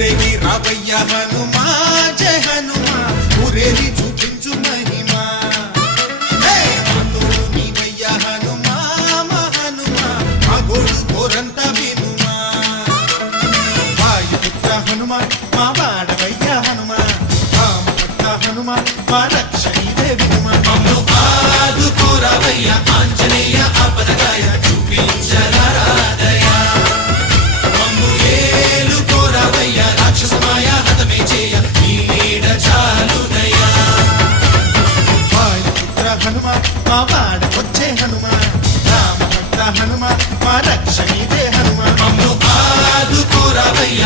ఊరేగి రావయ్య హనుమా జయ హనుమా ఊరేగి చూపించు మహిమా తోడు నీవయ్య హనుమా మా హనుమా మా గోడు కోరంత వినుమా వాయుపుత్ర హనుమా మా వాడవయ్య హనుమా రామపుత్ర హనుమా మా రక్షణీదే వినుమా మమ్ము ఆదుకోరావయ్య ఆంజనేయ ఆపదగాయ చూపించరాదయ మమ్ము ఏలుకోరావయ్య రాక్షసమాయ హతమే చేయ నీ నీడ చాలుదయ వాయుపుత్ర హనుమా మా వాడకొచ్చే హనుమా రామభక్త హనుమా మా రక్షణీదే హనుమా మమ్ము ఆదుకోరావయ్య